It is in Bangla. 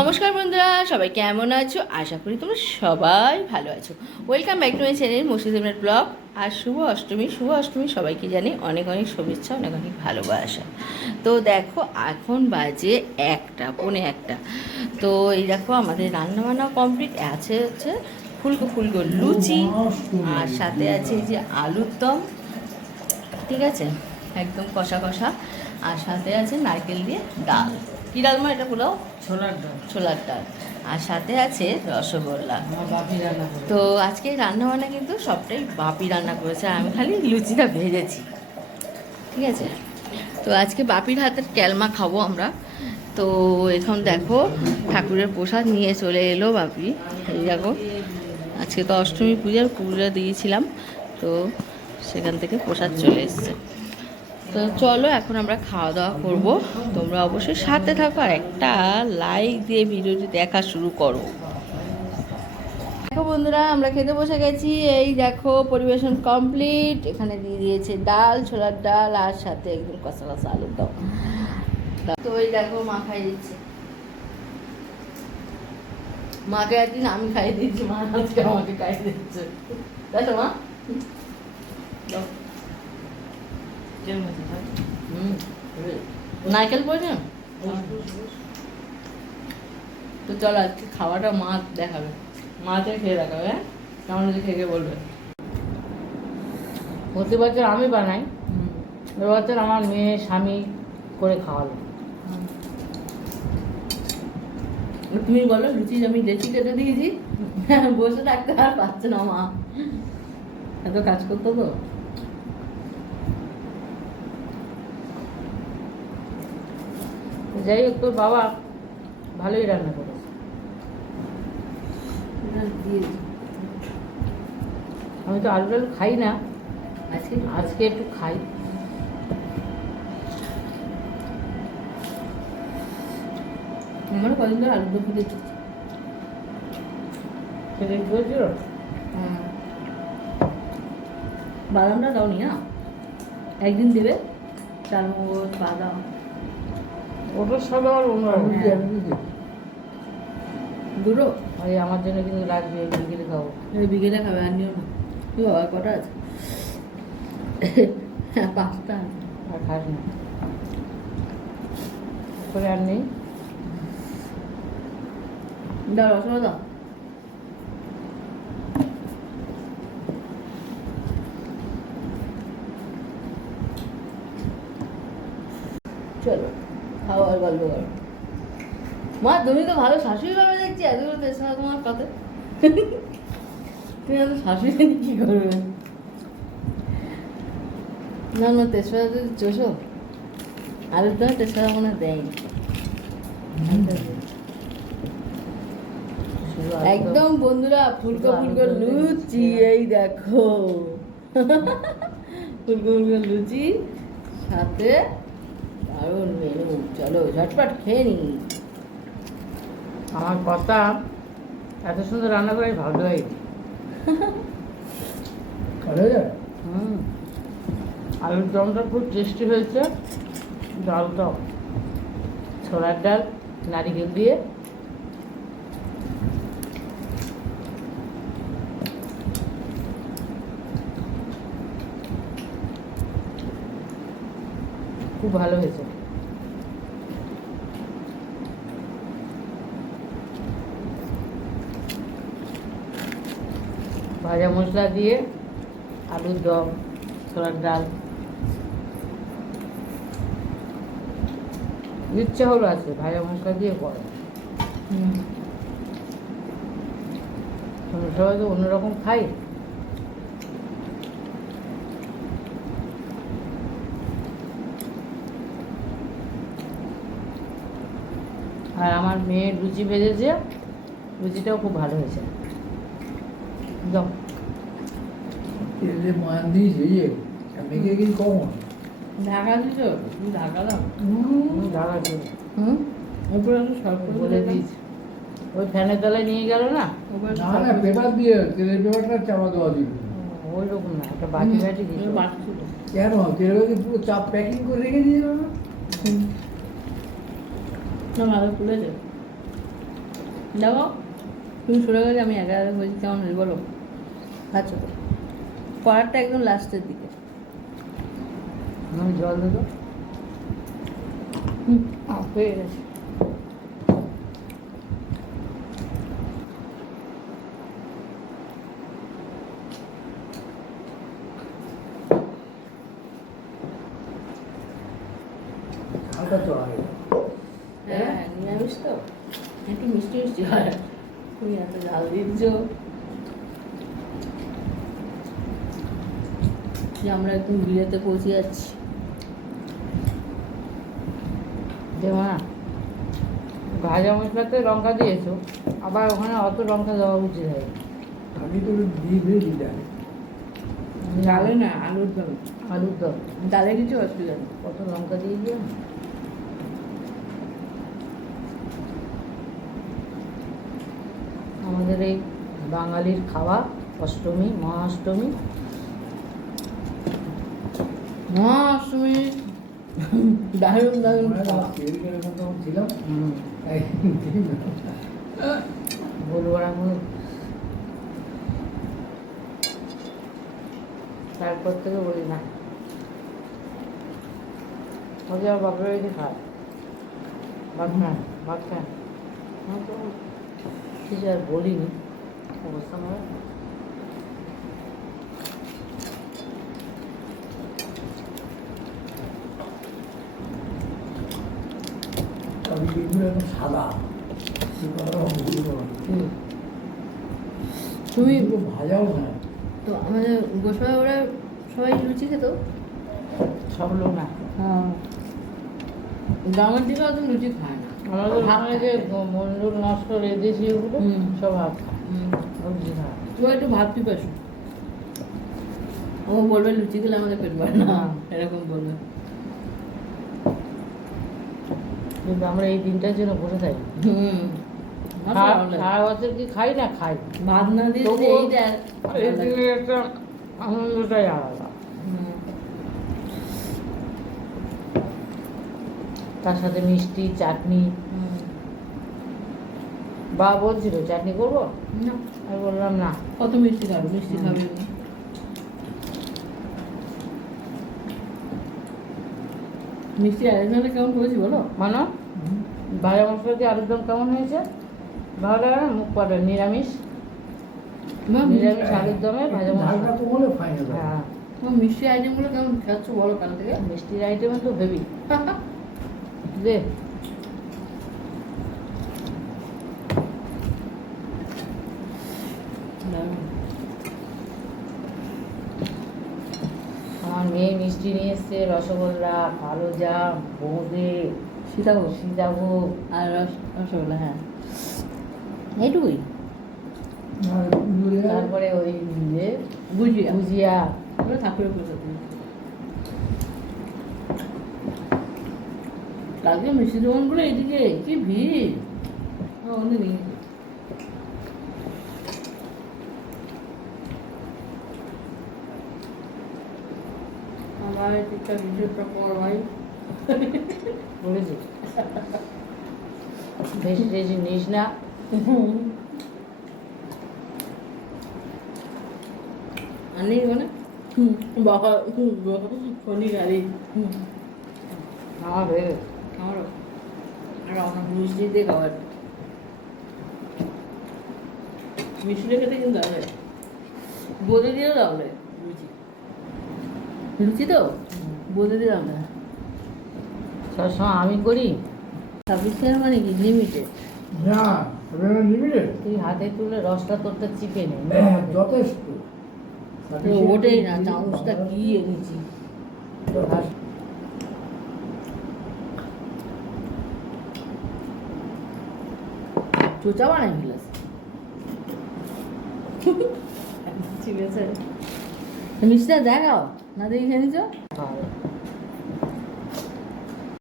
নমস্কার বন্ধুরা, সবাই কেমন আছো? আশা করি তোমরা সবাই ভালো আছো। Welcome back to my channel Murshid vlog আর শুভ অষ্টমী শুভ অষ্টমী সবাইকে জানি অনেক অনেক শুভেচ্ছা, অনেক অনেক ভালোবাসা। তো দেখো, এখন বাজে একটা, পৌনে একটা। তো এই দেখো, আমাদের রান্নাবান্না কমপ্লিট আছে হচ্ছে ফুলকো ফুলকো লুচি, আর সাথে আছে যে আলুর দম। ঠিক আছে? একদম কষা কষা। আর সাথে আছে নারকেল দিয়ে ডাল। কী ডাল মা এটা পোলাও? ছোলার ডাল। ছোলার ডাল। আর সাথে আছে রসগোল্লা। তো আজকে রান্না বান্না কিন্তু সবটাই বাপি রান্না করেছে আমি খালি লুচিটা ভেজেছি। ঠিক আছে? তো আজকে বাপির হাতের ক্যালমা খাব আমরা। তো এখন দেখো ঠাকুরের প্রসাদ নিয়ে চলে এলো বাপি। এই দেখো আজকে তো অষ্টমী পূজার পুজো দিয়েছিলাম তো সেখান থেকে প্রসাদ চলে এসছে। তো চলো, এখন আমরা খাওয়া দাওয়া করব। তোমরা অবশ্যই সাথে থাকো আর একটা লাইক দিয়ে ভিডিওটি দেখা শুরু করো। দেখো বন্ধুরা, আমরা খেতে বসে গেছি। এই দেখো, পরিবেশন কমপ্লিট এখানে দিয়ে দিয়েছে ডাল, ছোলার ডাল আর সাথে একদম কষা কষা আলুর দম। তো এই দেখো, মা খাই দিচ্ছে। মাকে একদিন আমি খাই দিচ্ছি মা আজকে আমাকে খাই দিচ্ছে। দেখো মা দাও। কেমন আছে ভাই? হুম নারকেল পড়েছে তো চলো আজকে খাওয়াটা মা দেখাবে। মাতে খেয়ে দেখাবে হ্যাঁ? কেমন হচ্ছে খেয়ে বলবে। প্রতি বছর আমি বানাই। এবছর আমার মেয়ে স্বামী করে খাওয়ালো। তুমি বলো লুচি আমি লেচি কেটে দিয়েছি। বসে থাকতে আর পারছে না মা। এত কাজ করতো তো। যাই হোক তোর বাবা ভালোই রান্না করেছে। আমি তো আলু টালু খাই না। আজকে? আজকে একটু খাই। আমার কদিন ধরে আলু কি বলছিল বাদামটা দাওনি না? একদিন দেবে। চারমগজ বাদাম। আমার অন্যরকম হ্যাঁ। দুটো? ওই আমার জন্য কিন্তু লাগবে বিকেলে খাব। এই বিকেলে খাবে আর নিও না। কি বাবা কটা আছে? পাঁচটা আর খাস না। করে আর নেই। দাও রসগোল্লা দাও চলো খাও আর গল্প করো মা, তুমি তো ভালো শাশুড়ি পাবে দেখছি এতগুলো তেসরা তোমার কথা। তুমি এত শাশুড়ি কি করবে? না না তেসরা যদি চোষো আলুর দম তেসরা মনে দম। একদম বন্ধুরা ফুলকো ফুলকো লুচি, এই দেখো। ফুলকো ফুলকো লুচি, সাথে দারুণ মেনু চলো ঝটপট খেয়ে নি আমার কথা এত সুন্দর রান্না করে ভালো হয়েছে হুম। আলুর দমটা খুব টেস্টি হয়েছে। ডালটাও। ছোলার ডাল নারিকেল দিয়ে খুব ভালো হয়েছে। ভাজা মশলা দিয়ে আলুর দম ছোলার ডাল। ইচ্ছা হলো আছে ভাজা মশলা দিয়ে করে। সবাই তো অন্যরকম খাই। আর আমার মেয়ে লুচি ভেজেছে লুচিটাও খুব ভালো হয়েছে। যাও তেলে মান দিয়েছে ইয়ে মেঘে কি কম ঢাকা দিছো তুমি ঢাকা দাও। হুম, দাদা দিও। হুম। উপরে একটু সরকার বলে দিয়েছি ওই ফ্যানের তলায় নিয়ে গেল না? না না পেপার দিয়ে তেলের পেপারটা চাপা দেওয়া ওই রকম না একটা বাটি বাটি কেন? তেলের পুরো চাপ প্যাকিং করে রেখে দিয়েছিল না না ভালো খুলেছে দেখো তুমি সরে গেলে আমি একা একা বলছি কেমন হয়েছে বলো? খাচ্ছ তো। পড়ারটা একদম লাস্টের দিকে। আমি জল দেবো? হুম হয়ে গেছে। হালকা চড়া হ্যাঁ নিরামিষ তো? একটু মিষ্টি মিষ্টি হয়। তুমি এত ঝাল দিচ্ছ। যে আমরা একদম বিলেতে পৌঁছে যাচ্ছি। দেবো না ভাজা মশলাতে লঙ্কা দিয়েছ আবার ওখানে অত লঙ্কা দেওয়া উচিত হয় আমি তো দিয়ে দিয়ে দিতে ডালে। না আলুর দম। আলুর দম। ডালে কিছু অসুবিধা নেই। কত লঙ্কা দিয়ে দিও আমাদের এই বাঙালির খাওয়া অষ্টমী মহাষ্টমী। মহাষ্টমী। দারুণ দারুণ ছিলাম। বলব না তারপর থেকে বলি না। আমার বাপের বাড়িতে খায় ভাত খায় ভাত খায় আমি তো কিছু আর বলিনি অবস্থা আমার আমি বিলকুল একদম সাদা কি কথা বুঝতে পারলাম। হুম, তুমি এগুলো ভাজাও না তো আমাদের গোসবা ওরা সবাই লুচি খেত সব লোক না হ্যাঁ গ্রামের দিকে অত লুচি খায় না আমাদের ওখানে যে মন্ডল নষ্ট রেঁধেছি ওগুলো সব খায় তুমি একটু ভাত পিপাসু। ও বলবে লুচি খেলে আমাদের পেট ভরে না। এরকম বলবে। কিন্তু আমরা এই দিনটার জন্য বসে থাকি। হুম। বছর কি খাই না খাই? ভাত না দিয়ে এইটা আনন্দটাই আলাদা। হুম। তার সাথে মিষ্টি চাটনি। বা বলছিল চাটনি করব? না, আমি বললাম না। কত মিষ্টি খাবে? মিষ্টি খাবে। মিষ্টি আয়োজনটা কেমন করেছি বলো? মানো ভাজা মশলা দিয়ে আলুর দম কেমন হয়েছে? ভালো লাগে না? মুখ পাটা নিরামিষ। মা, নিরামিষ আলুর দমে ভাজা মশলা হ্যাঁ। মিষ্টি আইটেমগুলো কেমন খাচ্ছ বলো কাল থেকে? মিষ্টির আইটেমে তো হেভি। দে আমার মেয়ে মিষ্টি নিয়ে এসছে রসগোল্লা কালো জাম বোঁদে সীতাভোগ। সীতাভোগ। আর রস রসগোল্লা হ্যাঁ। এইটুকুই। তারপরে ওই যে বুঝিয়া ভুজিয়া ঠাকুরের প্রসাদ কালকে মিষ্টি দোকানগুলো এদিকে কি ভিড়? অনেক আমার একটা ভিডিওটা কর ভাই। বলেছি বেশি টেশি নিস না। আনি মানে? বাবা ফোনই গাড়ি ভেবে আমারও আর মিষ্টি দিয়ে খাবার মিষ্টি খেতে কিন্তু আছে বোঁদে দিয়েও দাও না লুচি লুচি তো বোঁদে দিয়ে না সবসময় আমি করি ছাব্বিশ টাকা মানে কি লিমিটেড না তুই হাতে তুলে রসটা তোরটা চিপে নে যথেষ্ট তো ওটাই না চামচটা কি এনেছি ঠিক আছে। মিষ্টিটা দেখাও। না দেখে ভালো।